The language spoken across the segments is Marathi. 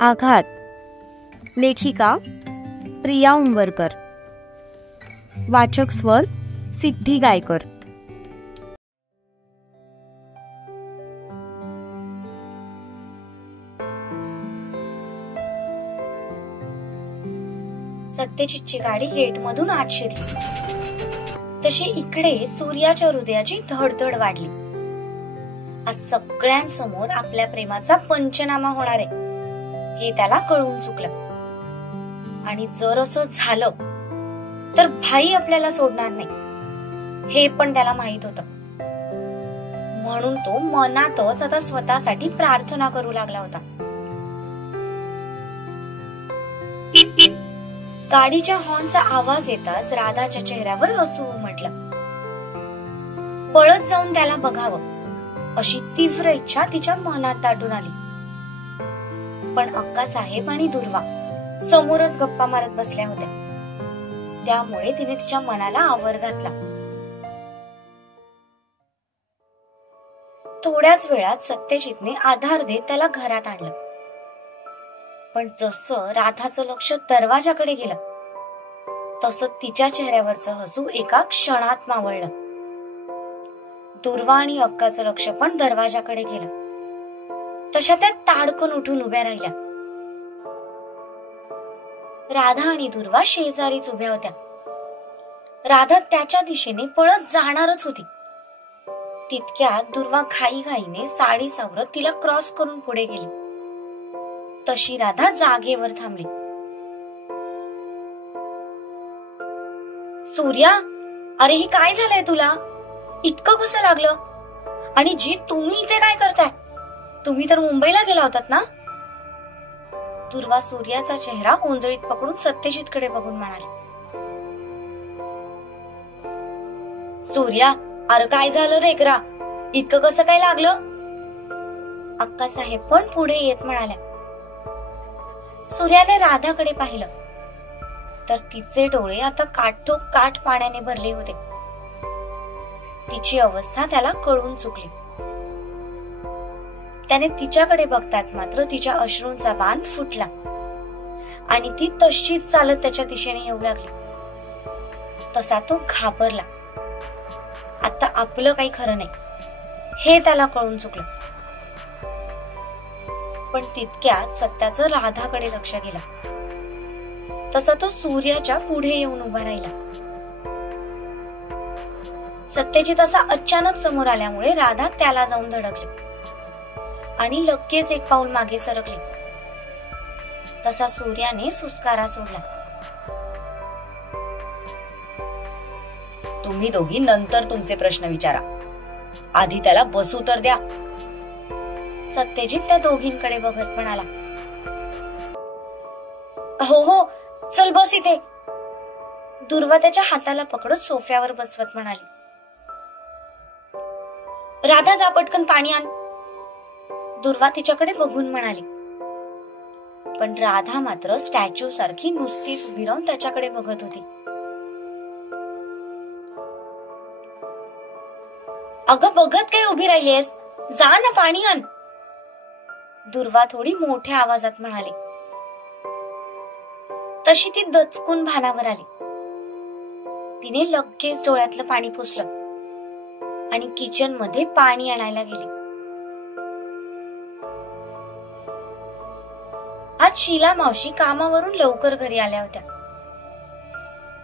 आघात. लेखिका प्रिया उंबरकर. वाचक स्वर सिद्धी गायकर. सत्यजितची गाडी गेटमधून आत शिरली तशी इकडे सूर्याच्या हृदयाची धडधड वाढली. आज सगळ्यांसमोर आपल्या प्रेमाचा पंचनामा होणार आहे हे त्याला कळून चुकलं. आणि जर असं झालं तर भाई आपल्याला सोडणार नाही हे पण त्याला माहित होतं. म्हणून तो मनातच आता स्वतःसाठी प्रार्थना करू लागला होता. गाडीच्या हॉर्नचा आवाज येताच राधाच्या चेहऱ्यावर हसू उमटलं. पळत जाऊन त्याला बघावं अशी तीव्र इच्छा तिच्या मनात दाटून आली. पण अक्कासाहेब आणि दुर्वा समोरच गप्पा मारत बसल्या होत्या. त्यामुळे तिने तिच्या मनाला आवर घातला. थोड्याच वेळात सत्यजितने आधार देत त्याला घरात आणलं. पण जसं राधाचं लक्ष दरवाजाकडे गेलं तसं तिच्या चेहऱ्यावरचं हसू एका क्षणात मावळलं. दुर्वा आणि अक्काचं लक्ष पण दरवाजाकडे गेलं. तशा त्या ताडकन उठून उभ्या राहिल्या. राधा आणि दुर्वा शेजारीच उभ्या होत्या. राधा त्याच्या दिशेने पळत जाणारच होती. तितक्यात दुर्वा घाईघाईने साडी सावरत तिला क्रॉस करून पुढे गेली. तशी राधा जागेवर थांबली. सूर्या, अरे हे काय झालंय तुला? इतकं कसं लागलं? आणि जी तुम्ही इथे काय करताय? तुम्ही तर मुंबईला गेला होतात ना? दुर्वा सूर्याचा चेहरा ओंजळीत पकडून सत्यजितकडे बघून म्हणाली. सूर्या, अरे काय झालं रे करा? इतकं कसं काय लागलं? अक्कासाहेब पण पुढे येत म्हणाल्या. सूर्याने राधाकडे पाहिलं तर तिचे डोळे आता काठ पाण्याने भरले होते. तिची अवस्था त्याला कळून चुकली. त्याने तिच्याकडे बघताच मात्र तिच्या अश्रूंचा बांध फुटला आणि ती तशीच चालत त्याच्या दिशेने येऊ लागली. तसा तो घाबरला. आता आपलं काही खरं नाही हे त्याला कळून चुकलं. पण तितक्यात सत्याचं राधाकडे लक्ष गेलं. तसा तो सूर्याच्या पुढे येऊन उभा राहिला. सत्यजित असा अचानक समोर आल्यामुळे राधा त्याला जाऊन धडकली आणि लगेच एक पाऊल मागे सरकली. तसा सूर्याने सुस्कारा सोडला. तुम्ही दोघी नंतर तुमचे प्रश्न विचारा, आधी त्याला बसू तर द्या. सत्यजित त्या दोघींकडे बघत म्हणाला. हो हो, चल बस इथे. दुर्वा त्याच्या हाताला पकडत सोफ्यावर बसवत म्हणाली. राधा, जा पटकन पाणी आण. दुर्वा तिच्याकडे बघून म्हणाली. पण राधा मात्र स्टॅच्यू सारखी नुसतीच उभी राहून त्याच्याकडे बघत होती. अगं, बघत काय उभी राहिलीयस? जा ना, पाणी आण. दुर्वा थोडी मोठ्या आवाजात म्हणाली. तशी ती दचकून भानावर आली. तिने लगेच डोळ्यातलं पाणी पुसलं आणि किचन मध्ये पाणी आणायला गेली. आज शीला मावशी कामावरून लवकर घरी आल्या होत्या.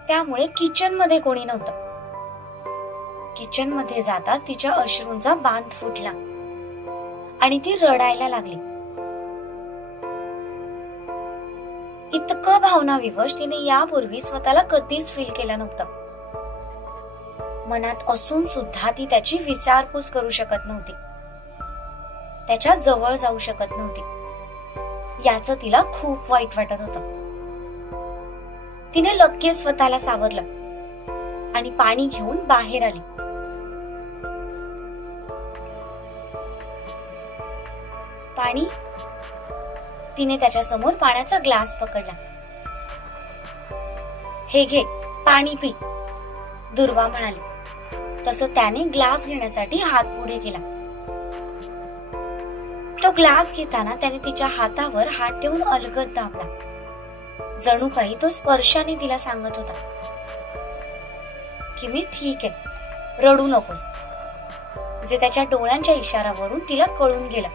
त्यामुळे किचन मध्ये कोणी नव्हतं. किचन मध्ये जाताच तिच्या अश्रूंचा बांध फुटला आणि ती रडायला लागली. इतकं भावनाविवश तिने यापूर्वी स्वतःला कधीच फील केलं नव्हतं. मनात असून सुद्धा ती त्याची विचारपूस करू शकत नव्हती. त्याच्या जवळ जाऊ शकत नव्हती. याचं तिला खूप वाईट वाटत होतं. तिने लगेच स्वतःला सावरलं आणि पाणी घेऊन बाहेर आली. पाणी. तिने त्याच्या समोर पाण्याचा ग्लास पकडला. हे घे, पाणी पी, दुर्वा म्हणाली. तसं त्याने ग्लास घेण्यासाठी हात पुढे केला. तो ग्लास घेताना त्याने तिच्या हातावर हात ठेवून अलगद दाबला. जणू काही तो स्पर्शाने तिला सांगत होता की मी ठीक आहे, रडू नकोस, जे त्याच्या डोळ्यांच्या इशाऱ्यावरून तिला कळून गेलं.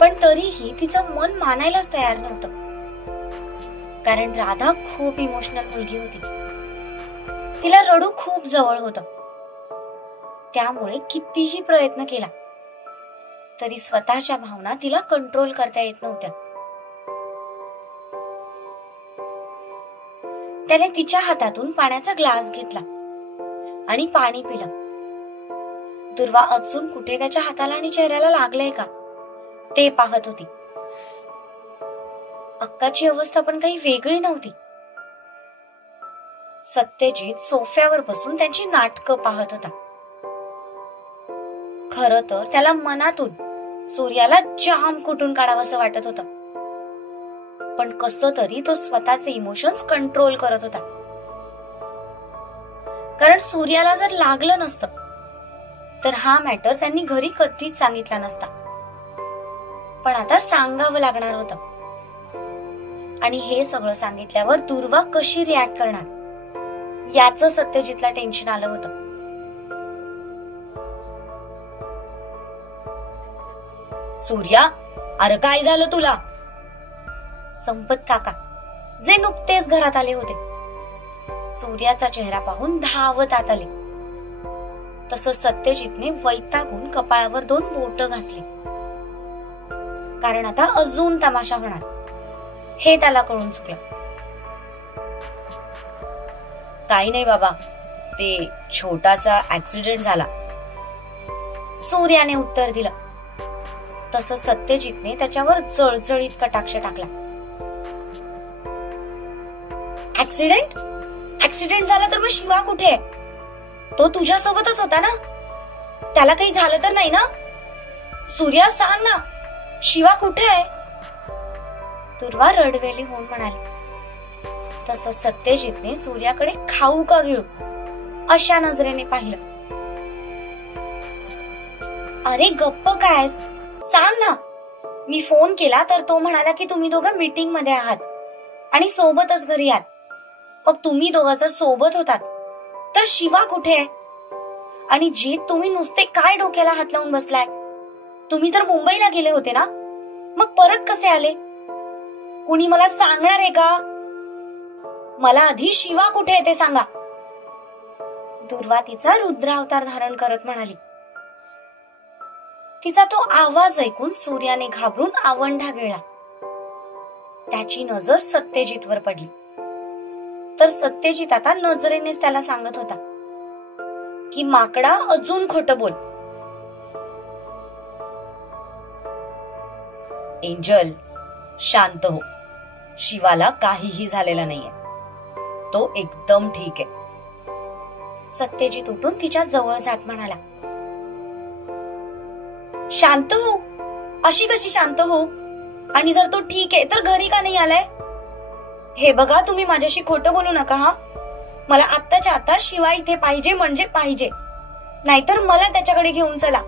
पण तरीही तिचं मन मानायलाच तयार नव्हतं, कारण राधा खूप इमोशनल मुलगी होती. तिला रडू खूप जवळ होतं. त्यामुळे कितीही प्रयत्न केला तरी स्वतःच्या भावना तिला कंट्रोल करता येत नव्हत्या. त्याने तिच्या हातातून पाण्याचा ग्लास घेतला आणि पाणी पिलं. दुर्वा अजून कुठे त्याच्या हाताला आणि चेहऱ्याला लागलंय का ते पाहत होती. अक्काची अवस्था पण काही वेगळी नव्हती. सत्यजित सोफ्यावर बसून त्यांची नाटकं पाहत होता. खरं तर त्याला मनातून सूर्याला जाम कुटून काढावंसं वाटत होतं, पण कसं तरी तो स्वतःचे इमोशन्स कंट्रोल करत होता. कारण सूर्याला जर लागलं नसतं तर हा मॅटर त्यांनी घरी कधीच सांगितला नसता. पण आता सांगावं लागणार होतं. आणि हे सगळं सांगितल्यावर दुर्वा कशी रिॲक्ट करणार याचं सत्यजितला टेन्शन आलं होतं. सूर्या, अरे काय झालं तुला? संपत काका, जे नुकतेच घरात आले होते, सूर्याचा चेहरा पाहून धावत आत आले. तसं सत्यजितने वैतागून कपाळावर 2 बोटं घासली, कारण आता अजून तमाशा होणार हे त्याला कळून चुकलं. काही नाही बाबा, ते छोटासा ऍक्सिडेंट झाला, सूर्याने उत्तर दिलं. तसं सत्यजितने त्याच्यावर जळजळीत कटाक्ष टाकला. ऍक्सिडेंट? ऍक्सिडेंट झाला तर मग शिवा कुठे आहे? तो तुझ्यासोबतच होता ना, त्याला काही झालं तर नाही ना? सूर्या सांग ना, शिवा कुठे आहे? दुर्वा रडवेली होऊन म्हणाली. तसं सत्यजितने सूर्याकडे खाऊ का गिळू अशा नजरेने पाहिलं. अरे गप्प कायस, सांग ना. मी फोन केला तर तो म्हणाला की तुम्ही दोघं मीटिंग मध्ये आहात आणि सोबतच घरी आहात. मग तुम्ही दोघं जर सोबत होतात तर शिवा कुठे आहे? आणि जीत, तुम्ही नुसते काय डोक्याला हात लावून बसलाय? तुम्ही तर मुंबईला गेले होते ना, मग परत कसे आले? कुणी मला सांगणार आहे का? मला आधी शिवा कुठे आहे ते सांगा. दुर्वा तिचा रुद्रावतार धारण करत म्हणाली. तिचा तो आवाज ऐकून सूर्याने घाबरून आवंढा गिळला. त्याची नजर सत्यजितवर पडली. तर सत्यजित आता नजरेनेच त्याला सांगत होता की माकडा, अजून खोटं बोल. एंजल, शांत हो. शिवाला काहीही झालेलं नाहीये, तो एकदम ठीक आहे. सत्यजित उठून तिच्या जवळ जात म्हणाला. शांत हो? अशी कशी शांत हो? आणि जर तो ठीक आहे तर घरी का नाही आलाय? हे बघा, तुम्ही माझ्याशी खोटं बोलू नका हा. मला आत्ताच्या आता शिवा इथे पाहिजे म्हणजे पाहिजे, नाहीतर मला त्याच्याकडे घेऊन चला.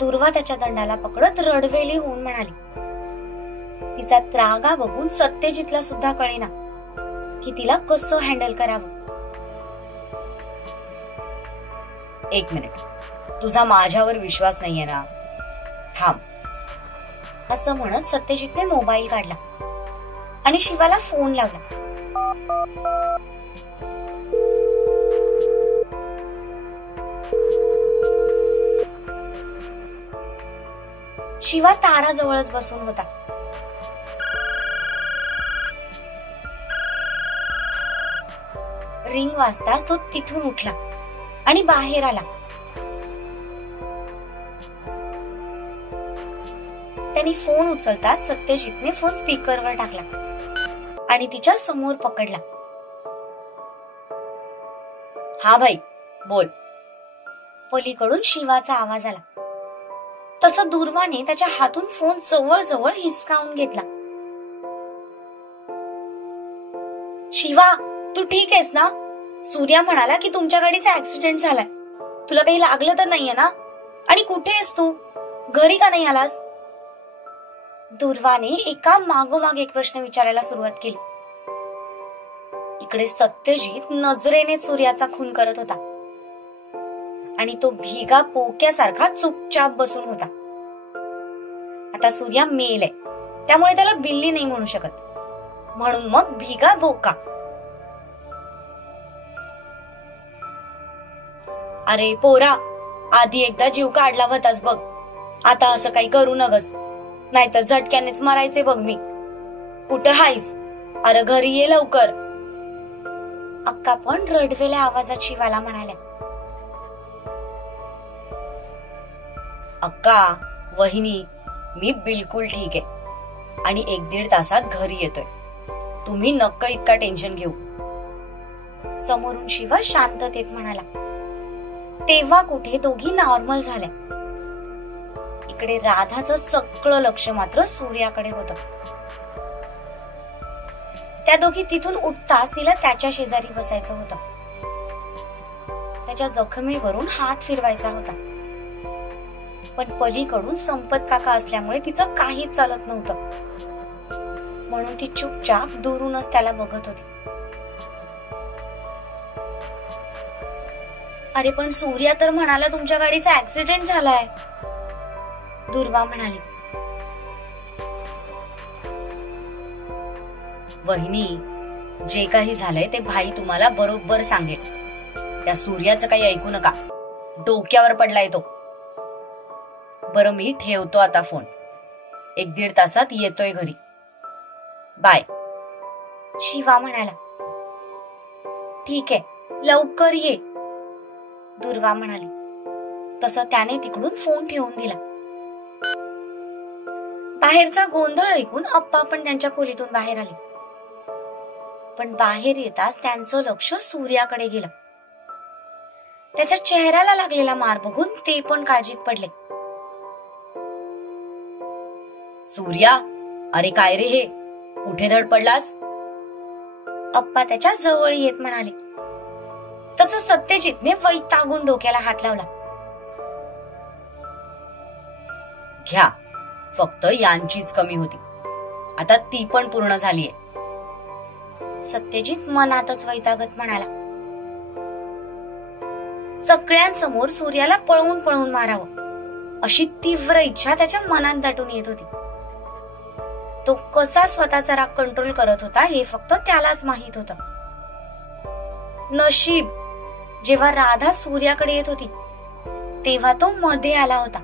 दुर्वा त्याच्या दंडाला पकडत रडवेली होऊन म्हणाली. तिचा त्रागा बघून सत्यजितला सुद्धा कळेना की तिला कसं हँडल करावं. 1 मिनिट, तुझा माझ्यावर विश्वास नाहीये ना? थांब. असं म्हणत सत्यजितने मोबाईल काढला आणि शिवाला फोन लावला. शिवा ताराजवळच बसून होता. रिंग वाजताच तो तिथून उठला आणि बाहेर आला. त्यांनी फोन उचलताच सत्यजितने फोन स्पीकरवर टाकला आणि तिच्या समोर पकडला. हा भाई, बोल. पलीकडून शिवाचा आवाज आला. तसं दुर्वाने त्याच्या हातून फोन जवळ हिसकावून घेतला. शिवा, तू ठीक आहेस ना? सूर्या म्हणाला की तुमच्या गाडीचा ऍक्सिडेंट झालाय. तुला काही लागलं तर नाहीये ना? आणि कुठे आहेस तू? घरी का नाही आलास? दुर्वाने एका मागोमाग एक प्रश्न विचारायला सुरुवात केली. इकडे सत्यजित नजरेने सूर्याचा खून करत होता आणि तो भिगा पोक्यासारखा चुपचाप बसून होता. आता सूर्या मेल आहे, त्यामुळे त्याला बिल्ली नाही म्हणू शकत, म्हणून मग भिगा बोका. अरे पोरा, आधी एकदा जीव काढला होतास बघ, आता असं काही करू नगस, नाहीतर झटक्यानेच मरायचे बघ मी. कुठं हायस? अरे घरी ये लवकर. अक्का पण रडवेल्या आवाजात शिवाला म्हणाल्या. अक्का, वहिनी, मी बिलकुल ठीक आहे आणि 1-1.5 तासात घरी येतोय. तुम्ही नक्क इतका टेन्शन घेऊ. समोरून शिवा शांततेत म्हणाला. तेव्हा कुठे दोघी नॉर्मल झाल्या. इकडे राधाचं सगळं लक्ष मात्र सूर्याकडे होतं. त्या दोघी तिथून उठताच तिला त्याच्या शेजारी बसायचं होतं. त्याच्या जखमेवरून हात फिरवायचा होता, पण पलीकडून संपत काका असल्यामुळे तिचं काहीच चालत नव्हतं, म्हणून ती चुपचाप दुरूनच त्याला बघत होती. अरे पण सूर्या तर म्हणाला तुमच्या गाडीचा ऍक्सिडेंट झालाय, दुर्वा म्हणाली. वहिनी, जे काही झालंय ते भाई तुम्हाला बरोबर सांगेल. त्या सूर्याचं काही ऐकू नका, डोक्यावर पडलाय तो. बरं, मी ठेवतो आता फोन. 1-1.5 तासात येतोय घरी. बाय. शिवा म्हणाला. ठीक आहे, लवकर ये, दुर्वा म्हणाली. तसं त्याने तिकडून फोन ठेवून दिला. बाहेरचा गोंधळ ऐकून अप्पा पण त्यांच्या खोलीतून बाहेर आले, पण बाहेर येताच त्यांचं लक्ष सूर्याकडे गेलं. त्याच्या चेहऱ्याला लागलेला मार बघून ते पण काळजीत पडले. सूर्या, अरे काय रे हे, कुठे धडपडलास? अप्पा त्याच्या जवळ येत म्हणाले. तसं सत्यजितने वैतागून डोक्याला हात लावला. घ्या, फक्त यांचीच कमी होती, आता ती पण पूर्ण झालीये. सत्यजित मनातच वैतागत म्हणाला. सगळ्यांसमोर सूर्याला पळवून पळवून मारावं अशी तीव्र इच्छा त्याच्या मनात दाटून येत होती. तो कसा स्वतःचा राग कंट्रोल करत होता हे फक्त त्यालाच माहित होतं. नशीब, जेव्हा राधा सूर्याकडे येत होती तेव्हा तो मध्ये आला होता,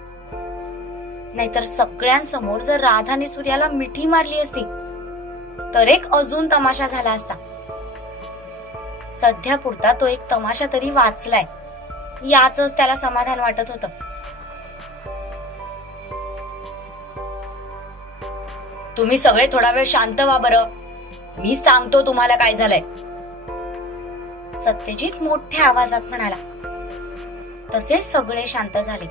नाहीतर सगळ्यांसमोर जर राधाने सूर्याला मिठी मारली असती तर एक अजून तमाशा झाला असता. सध्या पुरता तो एक तमाशा तरी वाचलाय, याचच त्याला समाधान वाटत होतं. तुम्ही सगळे थोडा वेळ शांत व्हा बरं, मी सांगतो तुम्हाला काय झालंय. सत्यजित मोठ्या आवाजात म्हणाला. तसे सगळे शांत झाले.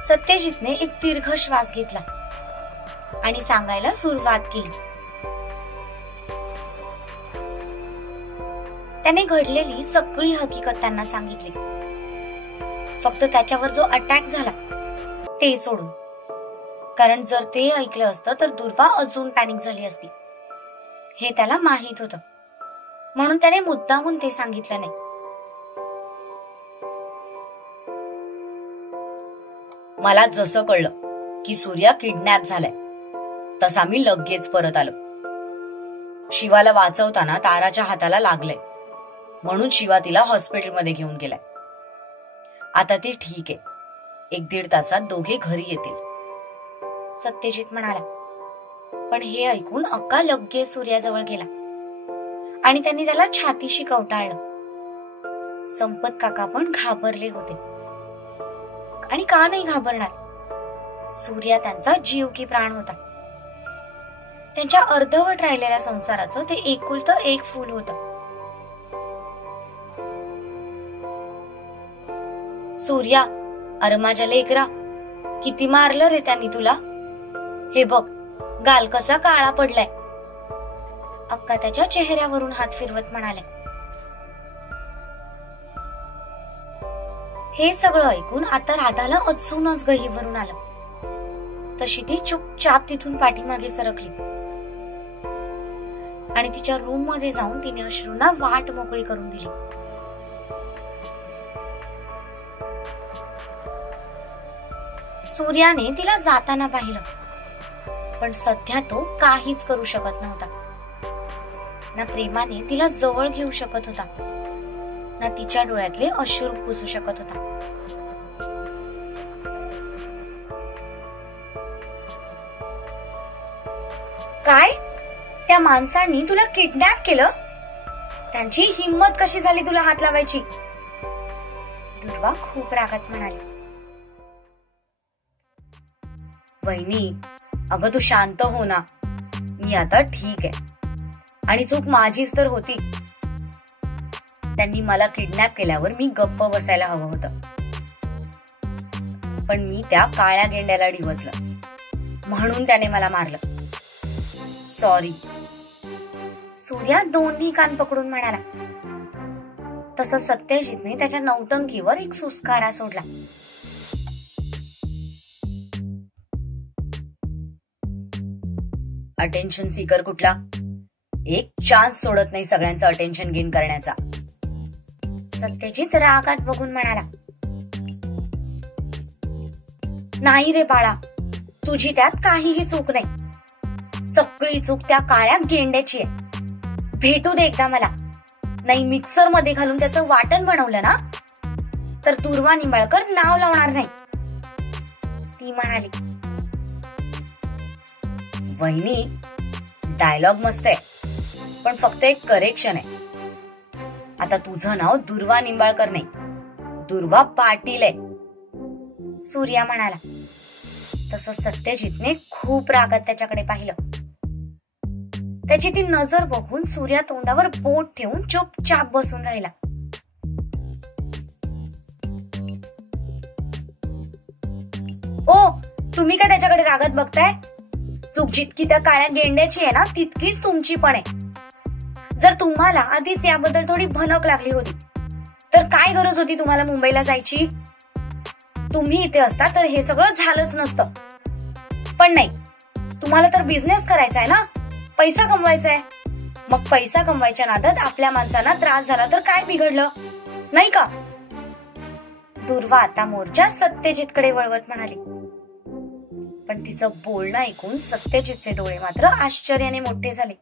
सत्यजितने एक दीर्घ श्वास घेतला आणि सांगायला सुरुवात केली. त्याने घडलेली सगळी हकीकत त्यांना सांगितली, फक्त त्याच्यावर जो अटॅक झाला ते सोडून. कारण जर ते ऐकलं असतं तर दुर्वा अजून पॅनिक झाली असती, हे त्याला माहित होतं, म्हणून त्याने मुद्दामून ते सांगितलं नाही. मला जसं कळलं की सूर्या किडनॅप झालाय तसा मी लगेच परत आलो. शिवाला वाचवताना ताराच्या हाताला लागलंय, म्हणून शिवा तिला हॉस्पिटलमध्ये घेऊन गेलाय. आता ती ठीक आहे, 1-1.5 तासात दोघे घरी येतील, सत्यजित म्हणाला. पण हे ऐकून अक्का लगेच सूर्याजवळ गेला आणि त्यांनी त्याला छातीशी कवटाळलं. संपत काका पण घाबरले होते, आणि का नाही घाबरणार, सूर्या त्यांचा जीव की प्राण होता. त्यांच्या अर्धवट राहिलेल्या संसाराचं ते एकुलतं एक फूल होतं. सूर्या, अरे माझ्या लेकरा, किती मारलं रे त्यांनी तुला, हे बघ गाल कसा काळा पडलाय. अक्का त्याच्या चेहऱ्यावरून हात फिरवत म्हणाले. हे सगळं ऐकून आता राधाला अजूनच गहीवरून आलं. तशी ती चुपचाप तिथून पाठीमागे सरकली आणि तिच्या रूम मध्ये जाऊन तिने अश्रूंना वाट मोकळी करून दिली. सूर्याने तिला जाताना पाहिलं, पण सध्या तो काहीच करू शकत नव्हता. ना प्रेमाने तिला जवळ घेऊ शकत होता, ना तिच्या डोळ्यातले अश्रू पुसू शकत होता. काय? त्या माणसांनी तुला किडनॅप केलं? त्यांची हिम्मत कशी झाली तुला हात लावायची? दुर्वा खूप रागात म्हणाली. वहिनी, अगं तू शांत हो ना. मी आता ठीक आहे आणि चूक माझीच तर होती. त्यांनी मला किडनॅप केल्यावर मी गप्प बसायला हवं होतं, पण मी त्या काळ्या गेंड्याला डिवचलं म्हणून त्याने मला मारलं. सॉरी. सूर्या दोन्ही कान पकडून म्हणाला. तसं सत्यजितने त्याच्या नौटंकीवर एक सुस्कारा सोडला. अटेन्शन सीकर कुठला, एक चान्स सोडत नाही सगळ्यांचं अटेन्शन गेन करण्याचा. सत्यजित रागात बघून म्हणाला. नाही रे बाळा, तुझी त्यात काहीही चूक नाही. सगळी चूक त्या काळ्या गेंड्याची आहे. भेटू दे एकदा मला. नाही मिक्सर मध्ये घालून त्याचं वाटण बनवलं ना तर दुर्वा निंबाळकर नाव लावणार नाही, ती म्हणाली. वहिनी, डायलॉग मस्त आहे, पण फक्त एक करेक्शन आहे. आता तुझं नाव दुर्वा निंबाळकर नाही, दुर्वा पाटील आहे. सूर्या म्हणाला. तसं सत्यजितने खूप रागात त्याच्याकडे पाहिलं. त्याची ती नजर बघून सूर्या तोंडावर बोट ठेवून चुपचाप बसून राहिला. ओ, तुम्ही काय त्याच्याकडे रागात बघताय? चूक जितकी त्या काळ्या गेंड्याची आहे ना तितकीच तुमची पण आहे. जर तुम्हाला आधीच याबद्दल थोडी भनक लागली होती तर काय गरज होती तुम्हाला मुंबईला जायची? तुम्ही इथे असता तर हे सगळं झालंच नसतं. पण नाही, तुम्हाला तर बिझनेस करायचा आहे ना, पैसा कमवायचा आहे. मग पैसा कमवायच्या नादात आपल्या माणसांना त्रास झाला तर काय बिघडलं, नाही का? दुर्वा आता मोर्चा सत्यजितकडे वळवत म्हणाली. पण तिचं बोलणं ऐकून सत्यजितचे डोळे मात्र आश्चर्याने मोठे झाले.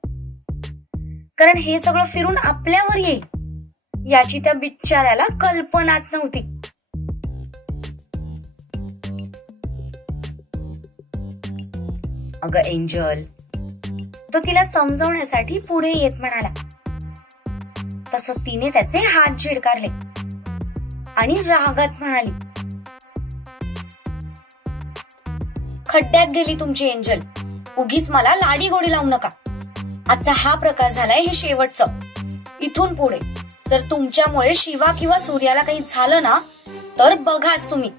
कारण हे सगळं फिरून आपल्यावर येईल याची त्या बिचाऱ्याला कल्पनाच नव्हती. अगं एंजल, तो तिला समजवण्यासाठी पुढे येत म्हणाला. तसं तिने त्याचे हात झिडकारले आणि रागात म्हणाली. खड्ड्यात गेली तुमची एंजल. उगीच मला लाडी गोडी लावू नका. आजचा हा प्रकार झालाय हे शेवटचं. इथून पुढे जर तुमच्यामुळे शिवा किंवा सूर्याला काही झालं ना तर बघाच तुम्ही.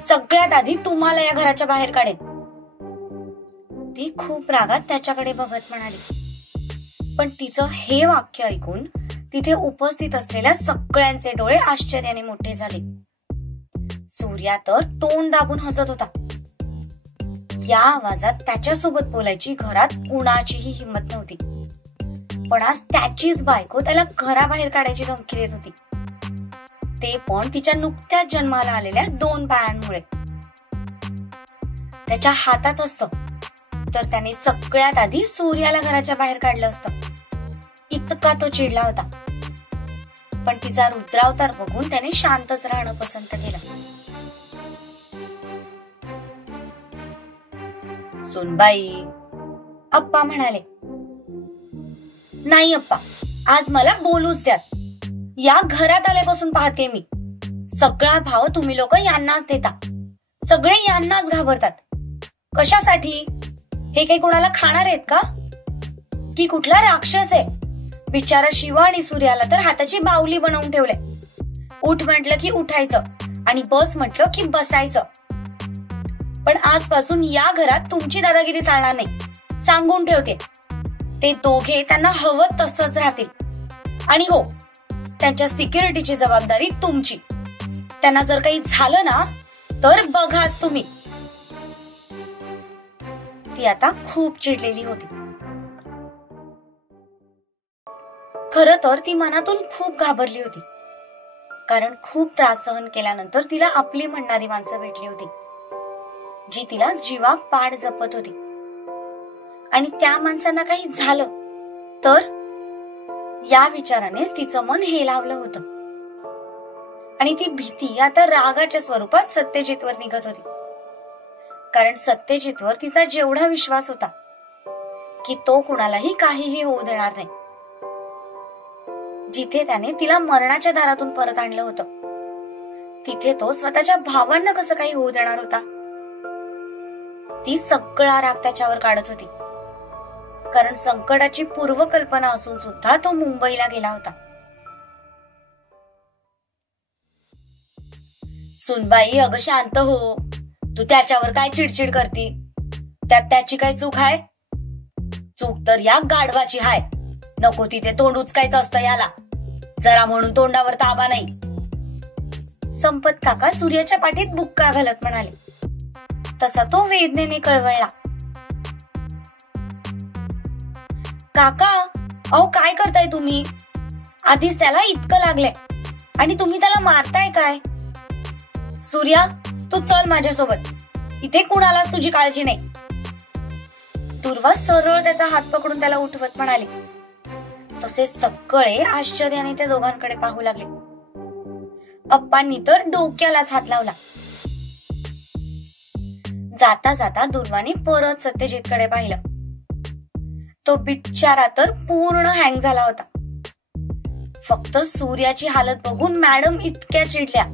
सगळ्यात आधी तुम्हाला या घराच्या बाहेर काढेन. ती खूप रागात त्याच्याकडे बघत म्हणाली. पण तिचं हे वाक्य ऐकून तिथे उपस्थित असलेल्या सगळ्यांचे डोळे आश्चर्याने मोठे झाले. सूर्या तर तोंड दाबून हसत होता. या आवाजात त्याच्यासोबत बोलायची घरात कुणाचीही हिंमत नव्हती. पण आज त्याचीच बायको त्याला घराबाहेर काढायची धमकी देत होती, ते पण तिच्या नुकत्याच जन्माला आलेल्या 2 बाळांमुळे. त्याच्या हातात असतं तर त्याने सगळ्यात आधी सूर्याला घराच्या बाहेर काढलं असतं. इतका तो चिडला होता. पण तिचा रुद्रावतार बघून त्याने शांतच राहणं पसंत केलं. सुनबाई, अप्पा म्हणाले. नाही अप्पा, आज मला बोलूच द्यात. या घरात आल्यापासून पाहते मी, सगळा भाव तुम्ही लोक यांनाच देता. सगळे यांनाच घाबरतात. कशासाठी? हे काही कोणाला खाणार आहेत का? की कुठला राक्षस आहे? बिचारा शिवा आणि सूर्याला तर हाताची बाहुली बनवून ठेवले. उठ म्हटलं की उठायचं आणि बस म्हटलं की बसायचं. पण आजपासून या घरात तुमची दादागिरी चालणार नाही, सांगून ठेवते. ते दोघे त्यांना हवं तसंच राहतील. आणि हो, त्यांच्या सिक्युरिटीची जबाबदारी तुमची. त्यांना जर काही झालं ना तर बघाच तुम्ही. ती आता खूप चिडलेली होती. खर तर ती मनातून खूप घाबरली होती, कारण खूप त्रास सहन केल्यानंतर तिला आपली म्हणणारी माणसं भेटली होती, जी तिला जीवा पाड जपत होती. आणि त्या माणसांना काही झालं तर, या विचारानेच तिचं मन हेलावलं होतं. आणि ती भीती आता रागाच्या स्वरूपात सत्यजितवर निघत होती, कारण सत्यजितवर तिचा जेवढा विश्वास होता की तो कुणालाही काहीही होऊ देणार नाही. जिथे त्याने तिला मरणाच्या दारातून परत आणलं होतं, तिथे तो स्वतःच्या भावांना कसं काही होऊ देणार होता. ती सगळा राग त्याच्यावर काढत होती, कारण संकटाची पूर्वकल्पना असून सुद्धा तो मुंबईला गेला होता. सुनबाई, अगं शांत हो. तू त्याच्यावर काय चिडचिड करती? त्यात त्याची काय चूक आहे? चूक तर या गाढवाची हाय. नको तिथे तोंड उचकायचं असतं याला. जरा म्हणून तोंडावर ताबा नाही. संपत काका सूर्याच्या पाठीत बुक्का घालत म्हणाले. तसा तो वेदनेने कळवळला. काका, अहो काय करताय तुम्ही? आधीच त्याला इतकं लागलंय आणि तुम्ही त्याला मारताय काय? सूर्या, तू चल माझ्यासोबत. इथे कुणालाच तुझी काळजी नाही. दुर्वा सरळ त्याचा हात पकडून त्याला उठवत म्हणाले. तसे सगळे आश्चर्याने त्या दोघांकडे पाहू लागले. अप्पांनी तर डोक्यालाच हात लावला. जाता जाता दुर्वाने परत सत्यजितकडे पाहिलं. तो बिचारा तर पूर्ण हँग झाला होता. फक्त सूर्याची हालत बघून मॅडम इतक्या चिडल्या.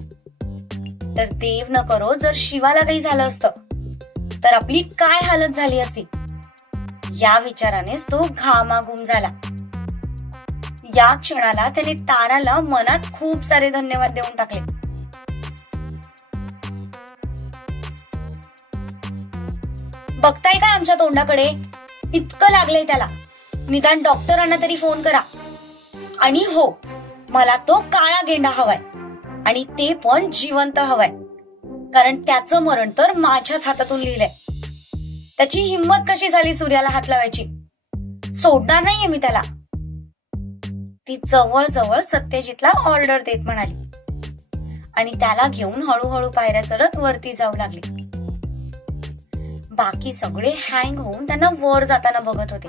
तर देव न करो जर शिवाला काही झालं असतं तर आपली काय हालत झाली असती, या विचारानेच तो घामाघूम झाला. या क्षणाला त्याने ताराला मनात खूप सारे धन्यवाद देऊन टाकले. बघताय का आमच्या तोंडाकडे? इतकं लागलंय त्याला. निदान डॉक्टरांना तरी फोन करा. आणि हो, मला तो काळा गेंडा हवाय, आणि ते पण जिवंत हवाय, कारण त्याचं मरण तर माझ्याच हातातून लिहिलंय. त्याची हिंमत कशी झाली सूर्याला हात लावायची? सोडणार नाहीये मी त्याला. ती जवळ सत्यजितला ऑर्डर देत म्हणाली आणि त्याला घेऊन हळूहळू पायऱ्या चढत वरती जाऊ लागली. बाकी सगळे हँग होऊन त्यांना वर जाताना बघत होते.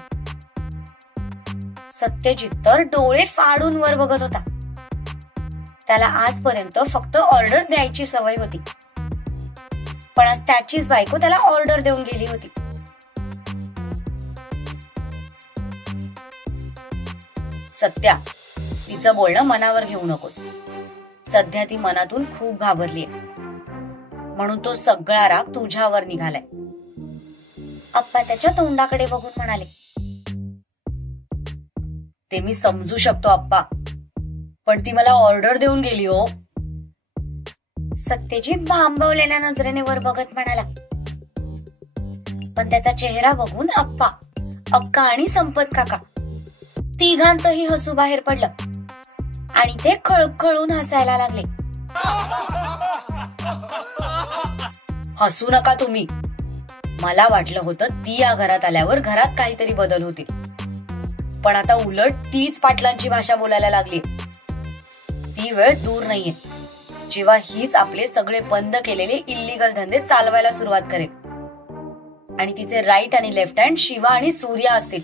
सत्यजित तर डोळे फाडून वर बघत होता. त्याला आजपर्यंत फक्त ऑर्डर द्यायची सवय होती, पण आज त्याचीच बायको त्याला ऑर्डर देऊन गेली होती. सत्या, तिचं बोलणं मनावर घेऊ नकोस. सध्या ती मनातून खूप घाबरलीये, म्हणून तो सगळा राग तुझ्यावर निघालाय. अप्पा त्याच्या तोंडाकडे बघून म्हणाले. ते मी समजू शकतो अप्पा, पण ती मला ऑर्डर देऊन गेली हो. सत्यजित भांबवलेल्या नजरेने वर बघत म्हणाला. पण त्याचा चेहरा बघून अप्पा, अक्का आणि संपत काका तिघांचंही हसू बाहेर पडलं आणि ते खळखळून हसायला लागले. हसू नका तुम्ही. मला वाटलं होतं ती या घरात आल्यावर घरात काहीतरी बदल होतील, पण आता उलट तीच पाटलांची भाषा बोलायला लागली. ती वेळ दूर नाहीये जेव्हा हीच आपले सगळे बंद केलेले इल्लीगल धंदे चालवायला सुरुवात करेल, आणि तिचे राईट आणि लेफ्ट हँड शिवा आणि सूर्या असतील.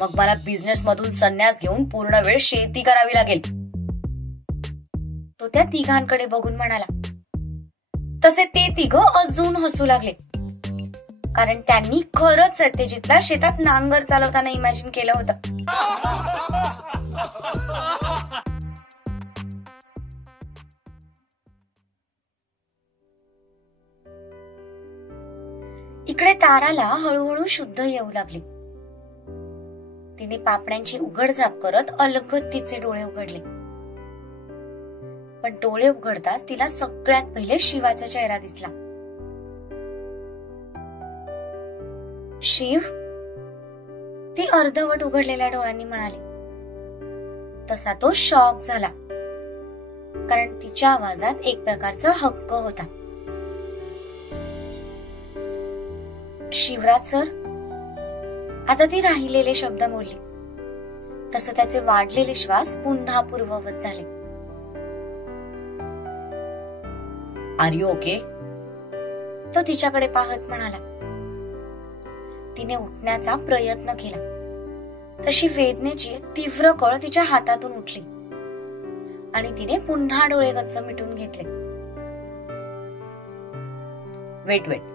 मग मला बिझनेस मधून संन्यास घेऊन पूर्ण वेळ शेती करावी लागेल. तो त्या तिघांकडे बघून म्हणाला. तसे ते तिघं अजून हसू लागले, कारण त्यांनी खरंच सत्यजितला शेतात नांगर चालवताना इमॅजिन केलं होतं. इकडे ताराला हळूहळू शुद्ध येऊ लागली. तिने पापण्यांची उघडझाप करत अलगद तिचे डोळे उघडले. पण डोळे उघडताच तिला सगळ्यात पहिले शिवाचा चेहरा दिसला. शिव, ती अर्धवट उघडलेल्या डोळ्यांनी म्हणाली. तसा तो शॉक झाला, कारण तिच्या आवाजात एक प्रकारचा हक्क होता. शिवराज सर, आता ती राहिलेले शब्द बोलली. तसं त्याचे वाढलेले श्वास पुन्हा पूर्ववत झाले. Are you okay? तो तिच्याकडे पाहत म्हणाला. तिने उठण्याचा प्रयत्न केला. तशी वेदनेची तीव्र कळ तिच्या हातातून उठली आणि तिने पुन्हा डोळे गच्च मिटून घेतले. वेट वेट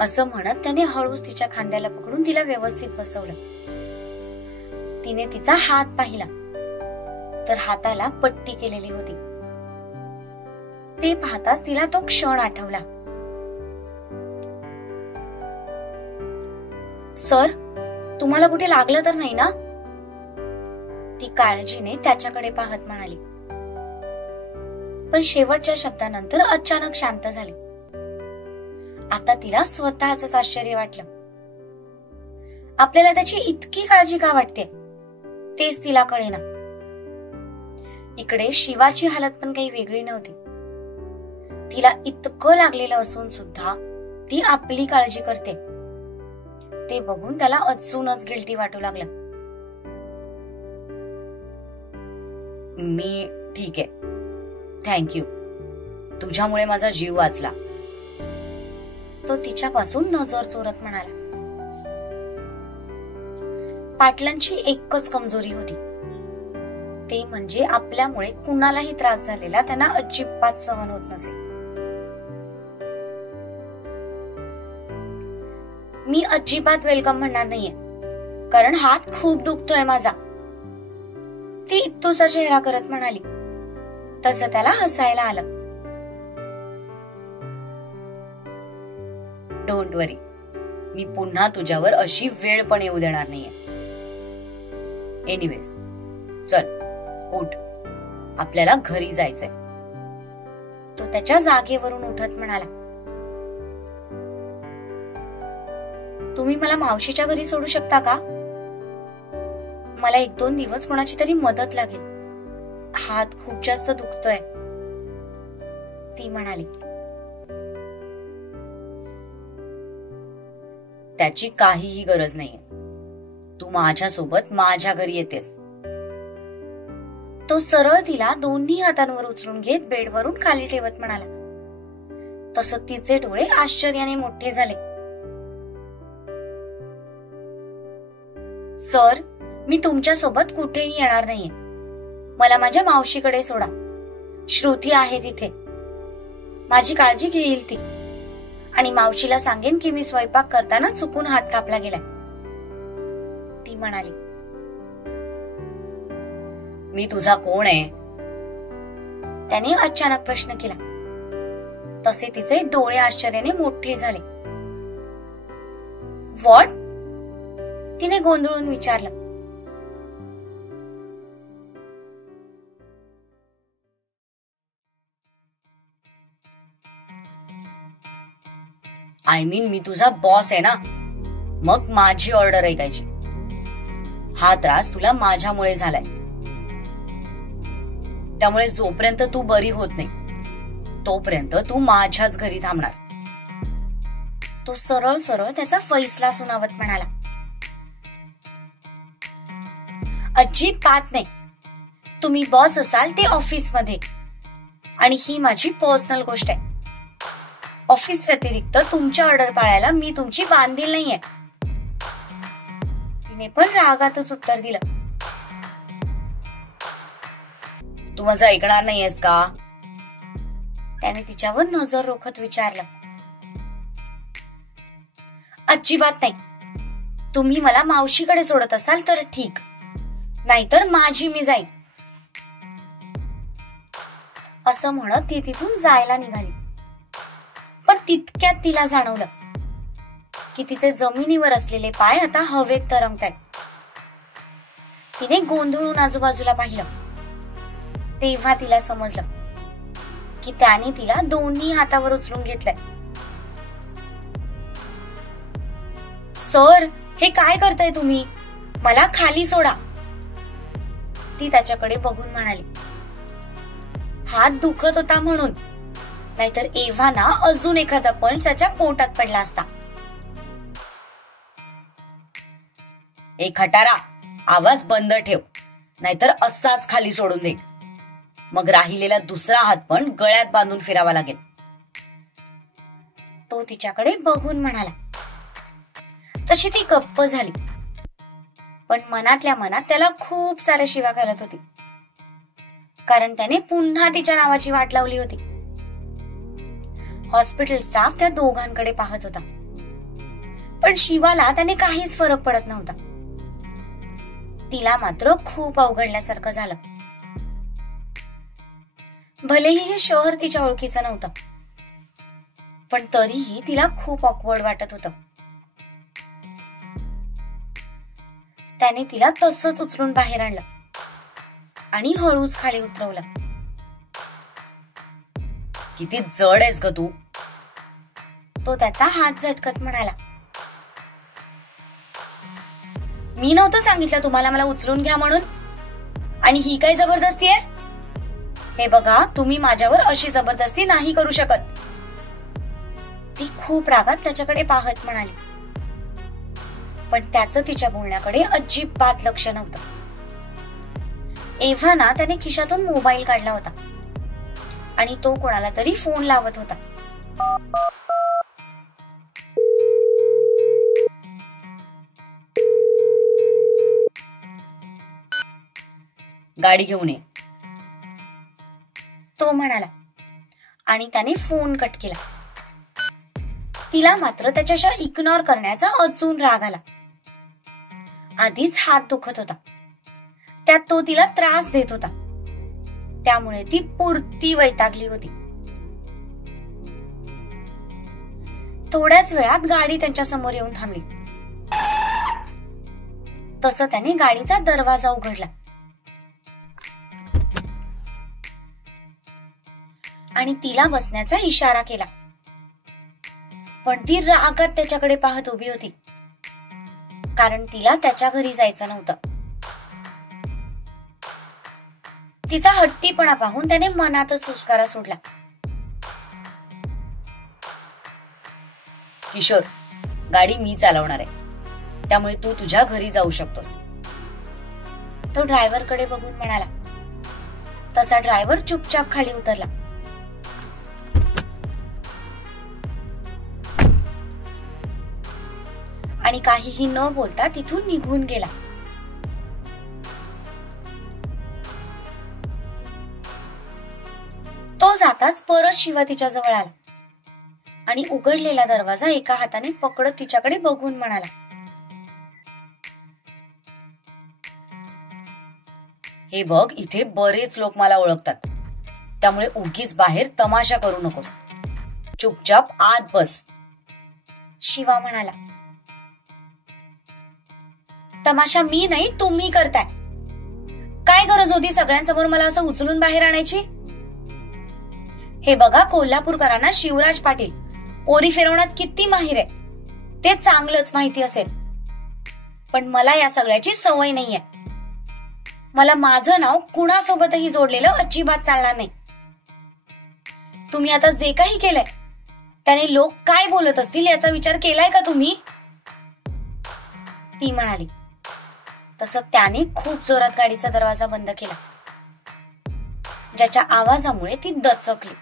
असं म्हणत त्याने हळूच तिच्या खांद्याला पकडून तिला व्यवस्थित बसवलं. तिने तिचा हात पाहिला तर हाताला पट्टी केलेली होती. ते पाहताच तिला तो क्षण आठवला. सर, तुम्हाला कुठे लागलं तर नाही ना? ती काळजीने त्याच्याकडे पाहत म्हणाली. पण शेवटच्या शब्दानंतर अचानक शांत झाली. आता तिला स्वतःच आश्चर्य वाटलं. आपल्याला त्याची इतकी काळजी का वाटते तेच तिला कळेना. इकडे शिवाची हालत पण काही वेगळी नव्हती. तिला इतकं लागलेलं असून सुद्धा ती आपली काळजी करते ते बघून त्याला अजूनच गिल्टी वाटू लागलं. मी ठीक आहे, थँक्यू. तुझ्यामुळे माझा जीव वाचला. तो तिच्यापासून नजर चोरत म्हणाला. पाटलांची एकच कमजोरी होती, ते म्हणजे आपल्यामुळे कुणालाही त्रास झालेला त्यांना अजिबात सहन होत नसे. मी अजिबात वेलकम म्हणणार नाहीये, कारण हात खूप दुखतोय माझा, ती इत्तूचा चेहरा करत म्हणाली. तसं त्याला हसायला आलं. डोंट वरी, मी पुन्हा तुझ्यावर अशी वेळ पण येऊ देणार नाहीये. एनिवेज, चल उठ, आपल्याला घरी जायचंय. तो त्याच्या जागेवरून उठत म्हणाला. तुम्ही मला मावशीच्या घरी सोडू शकता का? मला 1-2 दिवस कोणाची तरी मदत लागेल. हात खूप जास्त दुखतोय, ती म्हणाली. त्याची काहीही गरज नाहीये. तू माझ्यासोबत माझ्या घरी येतेस. तो सरळ तिला दोन्ही हातांवर उचलून घेत बेडवरून खाली ठेवत म्हणाला. तसं तिचे डोळे आश्चर्याने मोठे झाले. सर, मी तुमच्या सोबत कुठेही येणार नाहीये. मला माझ्या मावशीकडे सोडा. श्रुती आहे तिथे, माझी काळजी घेईल ती. आणि मावशीला सांगेन की मी स्वयंपाक करताना चुकून हात कापला गेलाय, ती म्हणाली. मी तुझा कोण आहे? त्याने अचानक प्रश्न केला. तसे तिचे डोळे आश्चर्याने मोठे झाले. व्हॉट? तिने गोंधळून विचारलं. आय मीन, मी तुझा बॉस आहे ना, मग माझी ऑर्डर ऐकायची. हा त्रास तुला माझ्यामुळे झालाय, त्यामुळे जोपर्यंत तू बरी होत नाही तोपर्यंत तू माझ्याच घरी थांबणार. तो सरळ सरळ त्याचा फैसला सुनावत म्हणाला. अजिबात नाही. तुम्ही बॉस असाल ते ऑफिसमध्ये, आणि ही माझी पर्सनल गोष्ट आहे. ऑफिस व्यतिरिक्त तुमच्या ऑर्डर पाळायला मी तुमची बांधील नाहीये. तिने पण रागातच उत्तर दिलं. तू माझं ऐकणार नाहीयेस का? त्याने तिच्यावर नजर रोखत विचारलं. अजिबात नाही. तुम्ही मला मावशीकडे सोडत असाल तर ठीक, नाहीतर माझी मी जाईन, असं म्हणत ती तिथून जायला निघाली. पण तितक्यात तिला जाणवलं की तिचे जमिनीवर असलेले पाय आता हवेत तरंगतायत. तिने गोंधळून आजूबाजूला पाहिलं. तेव्हा तिला समजलं की त्याने तिला दोन्ही हातावर उचलून घेतलंय. सर, हे काय करताय तुम्ही? मला खाली सोडा, ती त्याच्याकडे बघून म्हणाली. हात दुखत होता म्हणून, नाहीतर एव्हाना अजून एखादा पंच त्याच्या पोटात पडला असता. ए खटारा, आवाज बंद ठेव, नाहीतर असाच खाली सोडून दे. मग राहिलेला दुसरा हात पण गळ्यात बांधून फिरावा लागेल. तो तिच्याकडे बघून म्हणाला. तशी ती गप्प झाली, पण मनातल्या मनात त्याला खूप साऱ्या शिव्या घालत होती, कारण त्याने पुन्हा तिच्या नावाची वाट लावली होती. हॉस्पिटल स्टाफ त्या दोघांकडे पाहत होता, पण शिवाला त्याने काहीच फरक पडत नव्हता. तिला मात्र खूप अवघडल्यासारखं झालं. भलेही हे शहर तिच्या ओळखीचं नव्हतं, पण तरीही तिला खूप ऑकवर्ड वाटत होतं. त्याने तिला तसंच उचलून बाहेर आणलं आणि हळूच खाली उतरवलं. किती जड आहेस ग तू, तो त्याचा हात झटकत म्हणाला. मी नव्हतं सांगितलं तुम्हाला मला उचलून घ्या म्हणून, आणि ही काय जबरदस्ती आहे? हे बघा, तुम्ही माझ्यावर अशी जबरदस्ती नाही करू शकत. ती खूप रागात त्याच्याकडे पाहत म्हणाली, पण त्याचं तिच्या बोलण्याकडे अजिबात लक्ष नव्हतं. एव्हाना त्याने खिशातून मोबाईल काढला होता आणि तो कोणाला तरी फोन लावत होता. गाडी घेऊन ये, तो म्हणाला आणि त्याने फोन कट केला. तिला मात्र त्याच्याशी इग्नोर करण्याचा अजून राग आला. आधीच हात दुखत होता, त्यात तो तिला त्रास देत होता, त्यामुळे ती पुरती वैतागली होती. थोड्याच वेळात गाडी त्यांच्या समोर येऊन थांबली. तसं त्याने गाडीचा दरवाजा उघडला आणि तिला बसण्याचा इशारा केला, पण ती रागात त्याच्याकडे पाहत उभी होती, कारण तिला त्याच्या घरी जायचं नव्हतं. तिचा हट्टीपणा पाहून त्याने मनातच सुस्कारा सोडला. किशोर, गाडी मी चालवणार आहे, त्यामुळे तू तुझ्या घरी जाऊ शकतोस. तो ड्रायव्हरकडे बघून म्हणाला. तसा ड्रायव्हर चुपचाप खाली उतरला. आणि काहीही न बोलता तिथून निघून गेला. तो जाताच परत शिवा तिच्या जवळ आला आणि उघडलेला दरवाजा एका हाताने पकडत तिच्याकडे बघून म्हणाला, हे बघ, इथे बरेच लोक मला ओळखतात, त्यामुळे उगीच बाहेर तमाशा करू नकोस. चुपचाप आत बस. शिवा म्हणाला. तमाशा मी नाही, तुम्ही करताय. काय गरज होती सगळ्यांसमोर मला असं उचलून बाहेर आणायची? हे बघा, कोल्हापूरकरांना शिवराज पाटील पोरी फिरवण्यात किती माहिर आहे ते चांगलंच माहिती असेल, पण मला या सगळ्याची सवय नाहीये. मला माझं नाव कुणासोबतही जोडलेलं अजिबात चालणार नाही. तुम्ही आता जे काही केलंय त्याने लोक काय बोलत असतील याचा विचार केलाय का तुम्ही? ती म्हणाली. तसं त्याने खूप जोरात गाडीचा दरवाजा बंद केला, ज्याच्या आवाजामुळे ती दचकली.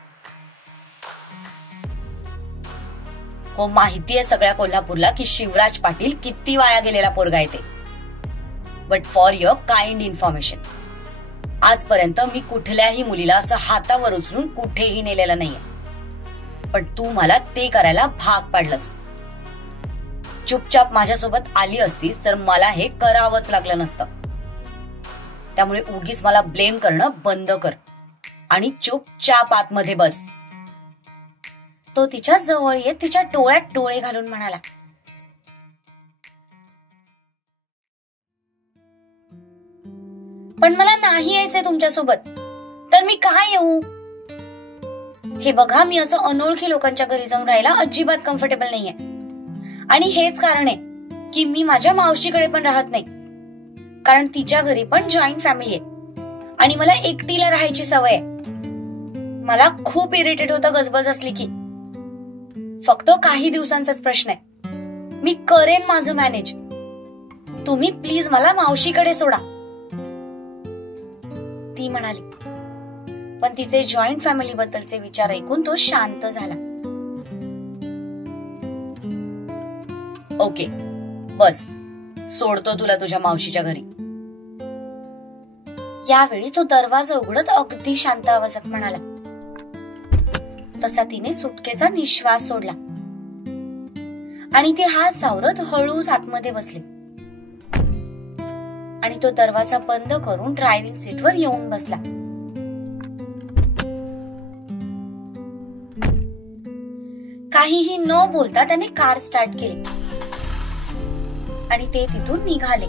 हो, माहितीये सगळ्या कोल्हापूरला की शिवराज पाटील किती वाया गेलेला पोरगा आहे ते. But for your kind information, आजपर्यंत मी कुठल्याही मुलीला असं हातावर उचलून कुठेही नेलेलं नाहीये, पण तू मला ते करायला भाग पाडलंस. चुपचाप माझ्यासोबत आली असतीस तर मला हे करावंच लागलं नसतं. त्यामुळे उगीच मला ब्लेम करणं बंद कर आणि चुपचाप आतमध्ये बस. तो तिच्या जवळ येत तिच्या डोळ्यात डोळे घालून म्हणाला, पण मला नाही यायचंय तुमच्यासोबत, तर मी काय येऊ? हे बघा, मी असं अनोळखी लोकांच्या घरी जाऊन राहायला अजिबात कम्फर्टेबल नाहीये, आणि हेच कारण आहे की मी माझ्या मावशीकडे पण राहत नाही, कारण तिच्या घरी पण जॉईंट फॅमिली आहे आणि मला एकटीला राहायची सवय आहे. मला खूप इरिटेट होतं गजबज असली की. फक्त काही दिवसांचाच प्रश्न आहे. मी करेन माझं मॅनेज. तुम्ही प्लीज मला मावशीकडे सोडा, ती म्हणाली. पण तिचे जॉईंट फॅमिली बद्दलचे विचार ऐकून तो शांत झाला. ओके बस, सोडतो तुला तुझ्या मावशीच्या घरी. यावेळी तो दरवाजा उघडत अगदी शांत आवाजात म्हणाला. तसा तिने सुटकेचा निश्वास सोडला आणि ती हात सावरत हळूच आतमध्ये बसली आणि तो दरवाजा बंद करून ड्रायव्हिंग सीटवर येऊन बसला. काहीही न बोलता त्याने कार स्टार्ट केली आणि ते तिथून निघाले.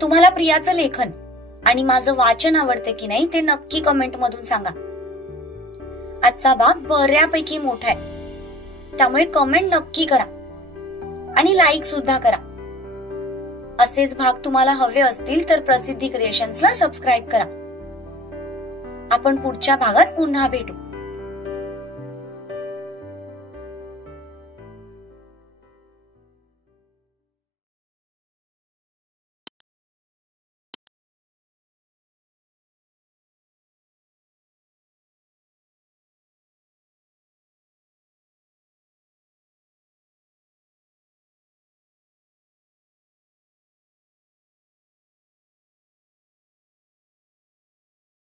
तुम्हाला प्रियाचं लेखन आणि माझं वाचन आवडते की नाही ते नक्की कमेंट मधून सांगा. आजचा भाग बऱ्यापैकी मोठा आहे, त्यामुळे कमेंट नक्की करा आणि लाईक सुद्धा करा. असेच भाग तुम्हाला हवे असतील तर प्रसिद्धी क्रिएशन्सला सबस्क्राईब करा. आपण पुढच्या भागात पुन्हा भेटू.